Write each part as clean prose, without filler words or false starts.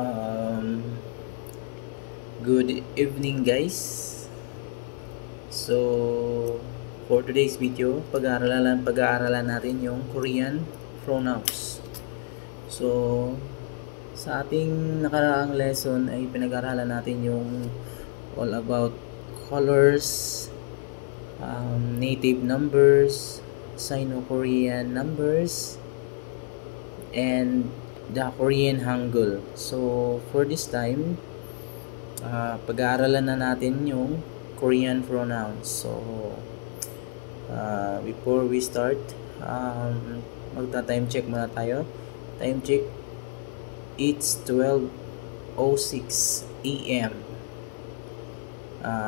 Um, Good evening, guys. So, for today's video, pag-aaralan natin yung Korean pronouns. So, sa ating nakaraang lesson ay pinag-aaralan natin yung all about colors, native numbers, Sino-Korean numbers, and the Korean Hangul. So, for this time, pag-aaralan na natin yung Korean pronouns. So, before we start, magta-time check muna tayo. Time check, it's 12:06 AM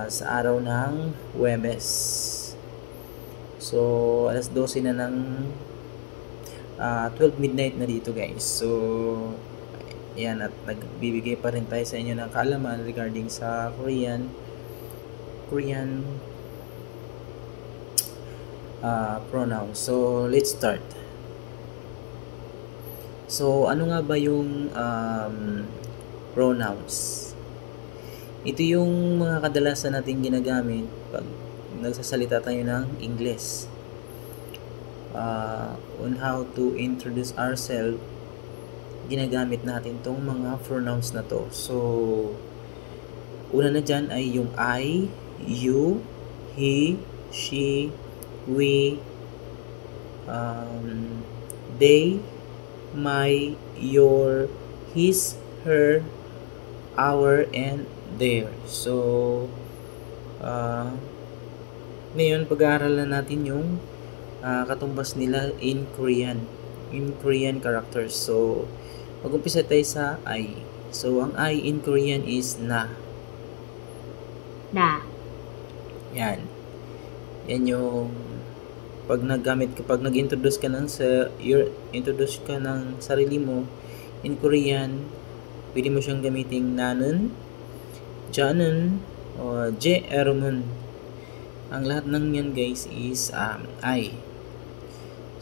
sa araw ng Huwebes. So, alas 12 na ng 12 midnight na dito, guys. So, yan, at nagbibigay pa rin tayo sa inyo ng kaalaman regarding sa Korean pronouns. So, let's start. So, ano nga ba yung pronouns? Ito yung mga kadalasan natin ginagamit pag nagsasalita tayo ng English. On how to introduce ourselves, ginagamit natin tong mga pronouns na to. So, una na dyan ay yung I, you, he, she, we, they, my, your, his, her, our, and their. So, ngayon pag-aaralan natin yung katumbas nila in Korean characters. So, mag-umpisa tayo sa I. So, ang I in Korean is na. Na. Yan. Yan yung pag nag-introduce ka ng sarili mo in Korean, pwede mo siyang gamiting na는, ja는, o jeermun. Ang lahat ng yan, guys, is I.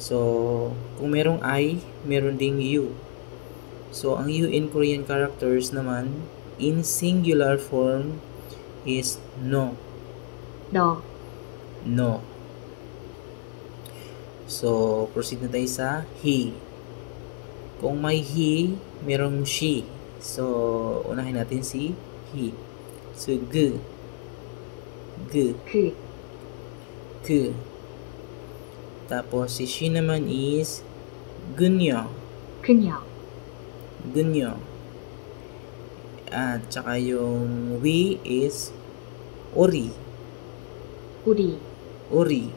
So, kung merong I, meron ding you. So, ang you in Korean characters naman, in singular form, is no. No. No. So, proceed na tayo sa he. Kung may he, merong she. So, unahin natin si he. So, g. 그. K. Tapos, si she naman is gunyo. 그녀. At saka yung we is ori. 우리.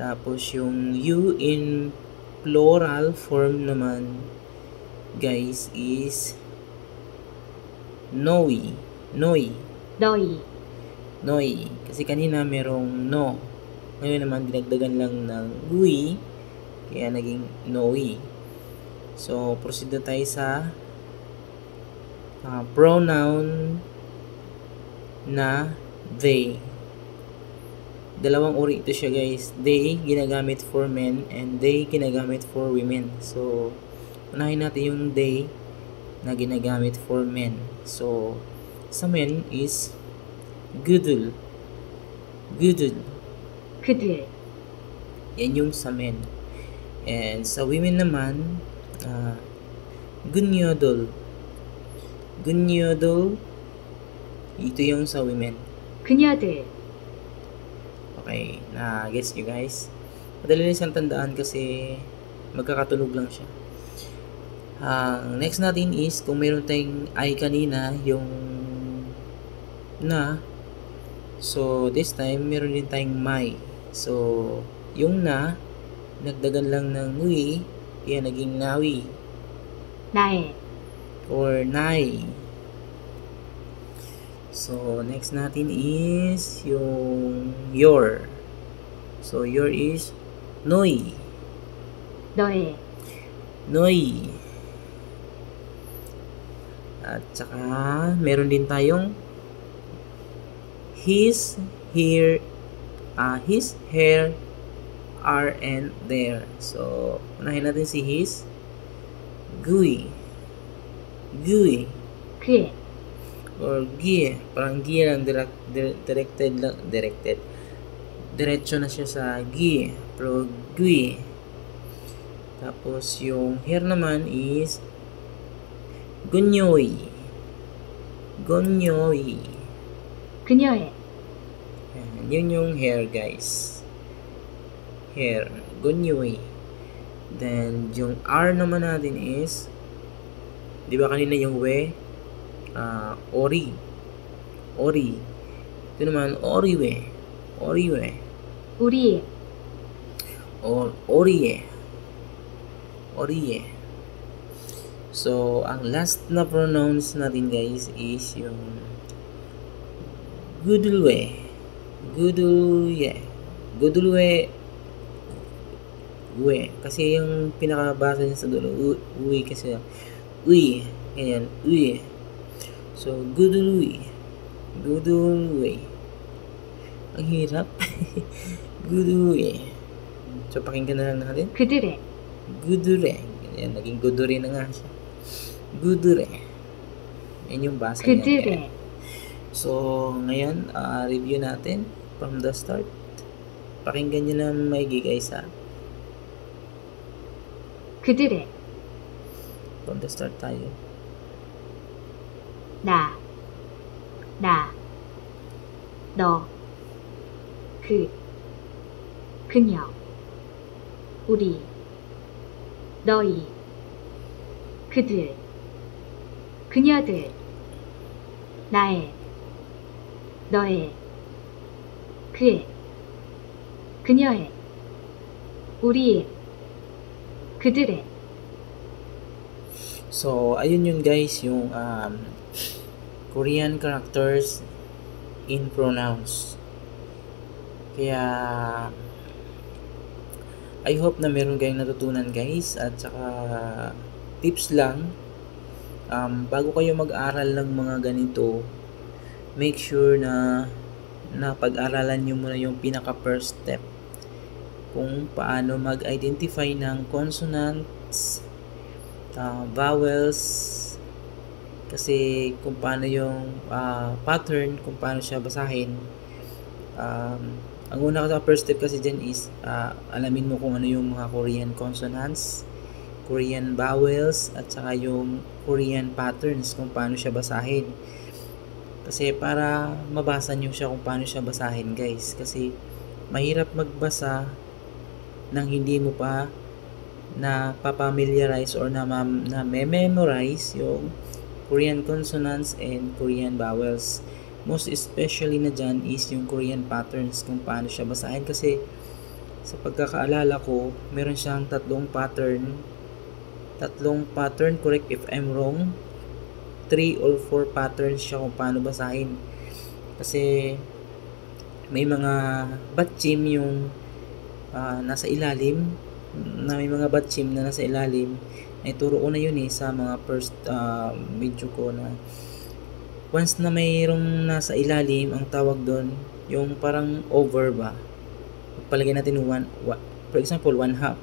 Tapos yung you in plural form naman, guys, is noi. 너희. Kasi kanina merong no. Ngayon naman dinagdagan lang ng we, kaya naging noi. So, proceed na tayo sa pronoun na they. Dalawang uri ito siya, guys. They ginagamit for men and they ginagamit for women. So, unahin natin yung they na ginagamit for men. So, sa men is gudul. 그들. Yan yung sa men. And sa women naman, gunyodol. Ito yung sa women. 그녀들. Okay, na-gets nyo, guys? Madali lang siyang tandaan kasi magkakatunog lang siya. Next natin is, kung meron tayong I kanina, yung na. So, this time, meron din tayong my. So, yung na, nagdagan lang ng we, kaya naging nawi. 나의. Or nai. So, next natin is yung your. So, your is noi. 너의. At saka, meron din tayong his, her, are, and their. So, unahin natin si his. Gui. Gui, 그의, or gie. Parang gie lang, directed lang, directed. Diretso na siya sa gie, pero gui. Tapos yung hair naman is gonyoy. Gonyoy. 그녀의, Ayan, yun yung hair, guys. Hair, gonyoy. Then, yung R naman natin is, di ba kanina yung we? Ori. Ori. Ito naman, oriwe. Oriwe. 우리의, Or orie. Orie. So, ang last na pronouns natin, guys, is yung gudulwe. Gudulwe. Gudulwe. Uwe. Kasi yung pinakabasa niya sa dulo, uwi kasi. Uwi. Ganyan. Uwi. So, gudulwe. Gudulwe. Ang hirap. Gudulwe. So, pakinggan na lang natin. 그들의, Gudure. Ganyan. Naging gudure na nga siya. Gudure. Yan yung basa niya. 그들의, So, ngayon, review natin from the start. Pakinggan nyo na maigi, guys, ha. 그들의, From the start tayo. 나, 너, 그녀, 우리, 너희, 그들, 그녀들, 나의, 너의, 그의, 그녀의, 우리의, 그들의, So, ayun yun, guys, yung Korean characters in pronouns. Kaya, I hope na meron kayong natutunan, guys, at saka tips lang, bago kayo mag-aral ng mga ganito, make sure na pag-aralan nyo muna yung pinaka first step kung paano mag-identify ng consonants, vowels, kasi kung paano yung pattern, kung paano siya basahin. Ang una sa first step kasi dyan is alamin mo kung ano yung mga Korean consonants, Korean vowels, at saka yung Korean patterns, kung paano siya basahin. Kasi para mabasa nyo siya kung paano siya basahin, guys. Kasi mahirap magbasa nang hindi mo pa na papamiliarize or na memorize yung Korean consonants and Korean vowels. Most especially na dyan is yung Korean patterns, kung paano siya basahin. Kasi sa pagkakaalala ko, meron siyang tatlong pattern, correct if I'm wrong, 3 or 4 patterns siya kung paano basahin. Kasi may mga batchim yung nasa ilalim, na may mga batchim na nasa ilalim. Naituro ko na yun sa mga first video ko, na once na mayroong nasa ilalim, ang tawag doon yung parang over ba, palagay natin for example 1/2.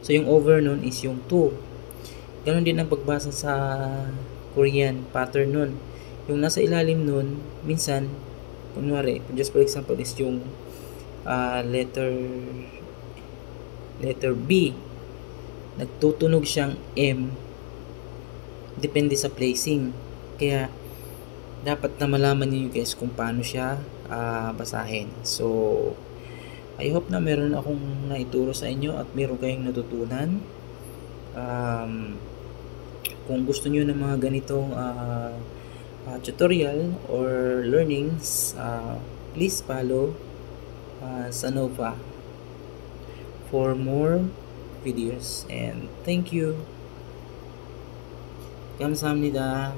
So yung over nun is yung 2. Ganon din ang pagbasa sa Korean pattern nun. Yung nasa ilalim nun, minsan kunwari, just for example, is yung letter B, nagtutunog siyang M, depende sa placing. Kaya dapat na malaman niyo, guys, kung paano siya basahin. So I hope na meron akong naituro sa inyo at meron kayong natutunan. Kung gusto niyo ng mga ganitong tutorial or learnings, please follow Sanova for more videos, and thank you. 감사합니다.